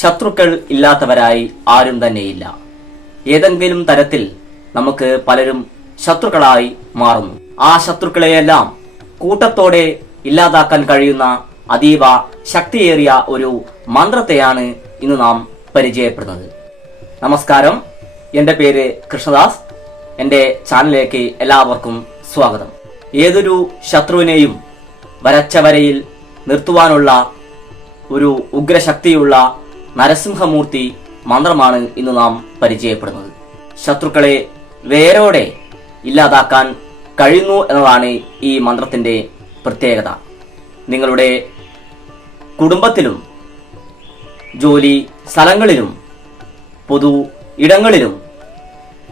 ശത്രുക്കൾ ഇല്ലാത്തവരായി ആരും തന്നെയില്ല. ഏതെങ്കിലും തരത്തിൽ നമുക്ക് പലരും ശത്രുക്കളായി മാറുന്നു. ആ ശത്രുക്കളെയെല്ലാം കൂട്ടത്തോടെ ഇല്ലാതാക്കാൻ കഴിയുന്ന അതീവ ശക്തിയേറിയ ഒരു മന്ത്രത്തെയാണ് ഇന്ന് നാം പരിചയപ്പെടുന്നത്. നമസ്കാരം. എന്റെ പേര് കൃഷ്ണദാസ്. എന്റെ ചാനലിലേക്ക് എല്ലാവർക്കും സ്വാഗതം. ഏതൊരു ശത്രുവിനെയും വരച്ച വരയിൽ നിർത്തുവാനുള്ള ഒരു ഉഗ്രശക്തിയുള്ള നരസിംഹമൂർത്തി മന്ത്രമാണ് ഇന്ന് നാം പരിചയപ്പെടുന്നത്. ശത്രുക്കളെ വേരോടെ ഇല്ലാതാക്കാൻ കഴിയുന്നു എന്നതാണ് ഈ മന്ത്രത്തിന്റെ പ്രത്യേകത. നിങ്ങളുടെ കുടുംബത്തിലും ജോലി സ്ഥലങ്ങളിലും പൊതു ഇടങ്ങളിലും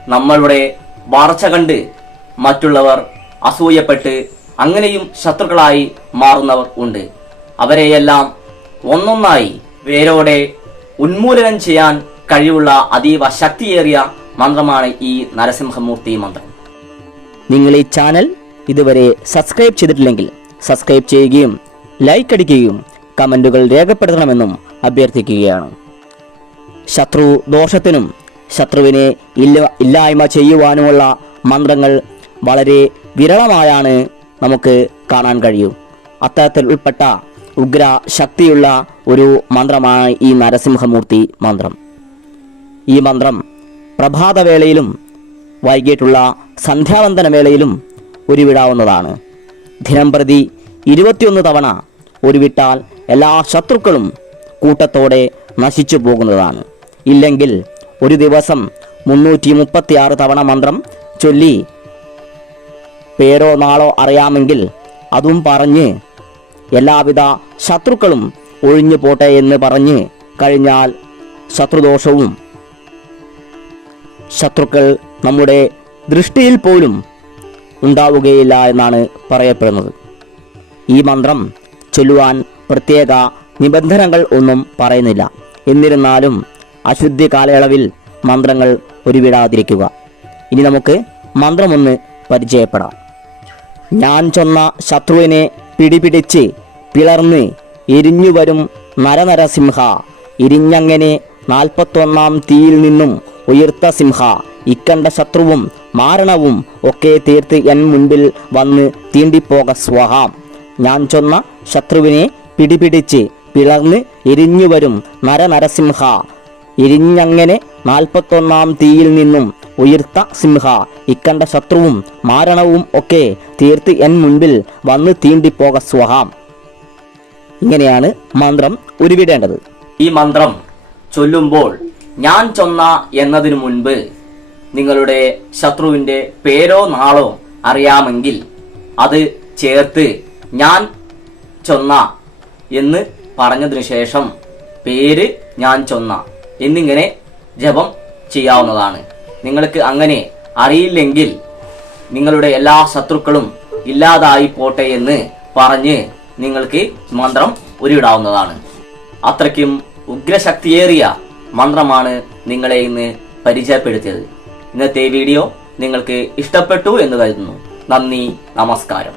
നമ്മളുടെ വളർച്ച കണ്ട് മറ്റുള്ളവർ അസൂയപ്പെട്ട് അങ്ങനെയും ശത്രുക്കളായി മാറുന്നവർ ഉണ്ട്. അവരെയെല്ലാം ഒന്നൊന്നായി വേരോടെ ഉന്മൂലനം ചെയ്യാൻ കഴിവുള്ള അതീവ ശക്തിയേറിയ മന്ത്രമാണ് ഈ നരസിംഹമൂർത്തി മന്ത്രം. നിങ്ങൾ ഈ ചാനൽ ഇതുവരെ സബ്സ്ക്രൈബ് ചെയ്തിട്ടില്ലെങ്കിൽ സബ്സ്ക്രൈബ് ചെയ്യുകയും ലൈക്ക് അടിക്കുകയും കമന്റുകൾ രേഖപ്പെടുത്തണമെന്നും അഭ്യർത്ഥിക്കുകയാണ്. ശത്രു ദോഷത്തിനും ശത്രുവിനെ ഇല്ല ഇല്ലായ്മ ചെയ്യുവാനുമുള്ള മന്ത്രങ്ങൾ വളരെ വിരളമായാണ് നമുക്ക് കാണാൻ കഴിയും. അത്തരത്തിൽ ഉൾപ്പെട്ട ഉഗ്ര ശക്തിയുള്ള ഒരു മന്ത്രമാണ് ഈ നരസിംഹമൂർത്തി മന്ത്രം. ഈ മന്ത്രം പ്രഭാതവേളയിലും വൈകിട്ടുള്ള സന്ധ്യാവന്തന വേളയിലും ഉരുവിടാവുന്നതാണ്. ദിനംപ്രതി ഇരുപത്തിയൊന്ന് തവണ ഉരുവിട്ടാൽ എല്ലാ ശത്രുക്കളും കൂട്ടത്തോടെ നശിച്ചു പോകുന്നതാണ്. ഇല്ലെങ്കിൽ ഒരു ദിവസം മുന്നൂറ്റി മുപ്പത്തിയാറ് തവണ മന്ത്രം ചൊല്ലി പേരോ നാളോ അറിയാമെങ്കിൽ അതും പറഞ്ഞ് എല്ലാവിധ ശത്രുക്കളും ഒഴിഞ്ഞു പോട്ടെ എന്ന് പറഞ്ഞ് കഴിഞ്ഞാൽ ശത്രുദോഷവും ശത്രുക്കൾ നമ്മുടെ ദൃഷ്ടിയിൽ പോലും ഉണ്ടാവുകയില്ല എന്നാണ് പറയപ്പെടുന്നത്. ഈ മന്ത്രം ചൊല്ലുവാൻ പ്രത്യേക നിബന്ധനകൾ ഒന്നും പറയുന്നില്ല. എന്നിരുന്നാലും അശുദ്ധി കാലയളവിൽ മന്ത്രങ്ങൾ ഒരുവിടാതിരിക്കുക. ഇനി നമുക്ക് മന്ത്രമൊന്ന് പരിചയപ്പെടാം. ഞാൻ ചൊന്ന ശത്രുവിനെ പിടിപിടിച്ച് പിളർന്ന് എരിഞ്ഞു വരും നരനരസിംഹ. ഇരിഞ്ഞങ്ങനെ നാൽപ്പത്തൊന്നാം തീയിൽ നിന്നും ഉയർത്ത സിംഹ. ഇക്കണ്ട ശത്രുവും മാരണവും ഒക്കെ തീർത്ത് എൻ മുൻപിൽ വന്ന് തീണ്ടിപ്പോക സ്വഹാം. ഞാൻ ചൊന്ന ശത്രുവിനെ പിടിപിടിച്ച് പിളർന്ന് എരിഞ്ഞു വരും നരനരസിംഹ. എരിഞ്ഞങ്ങനെ നാൽപ്പത്തൊന്നാം തീയിൽ നിന്നും ഉയർത്ത സിംഹ. ഇക്കണ്ട ശത്രുവും മാരണവും ഒക്കെ തീർത്ത് എൻ മുൻപിൽ വന്ന് തീണ്ടിപ്പോക സ്വഹാം. ഇങ്ങനെയാണ് മന്ത്രം ഉരുവിടേണ്ടത്. ഈ മന്ത്രം ചൊല്ലുമ്പോൾ ഞാൻ ചൊന്ന എന്നതിനു മുൻപ് നിങ്ങളുടെ ശത്രുവിന്റെ പേരോ നാളോ അറിയാമെങ്കിൽ അത് ചേർത്ത് ഞാൻ ചൊന്ന എന്ന് പറഞ്ഞതിനു ശേഷം പേര് ഞാൻ ചൊന്ന എന്നിങ്ങനെ ജപം ചെയ്യാവുന്നതാണ്. നിങ്ങൾക്ക് അങ്ങനെ അറിയില്ലെങ്കിൽ നിങ്ങളുടെ എല്ലാ ശത്രുക്കളും ഇല്ലാതായി പോട്ടെ എന്ന് പറഞ്ഞ് നിങ്ങൾക്ക് മന്ത്രം ഉരുവിടാവുന്നതാണ് അത്രയ്ക്കും ഉഗ്രശക്തിയേറിയ മന്ത്രമാണ് നിങ്ങളെ ഇന്ന് പരിചയപ്പെടുത്തിയത്. ഇന്നത്തെ വീഡിയോ നിങ്ങൾക്ക് ഇഷ്ടപ്പെട്ടു എന്ന് കരുതുന്നു. നന്ദി നമസ്കാരം.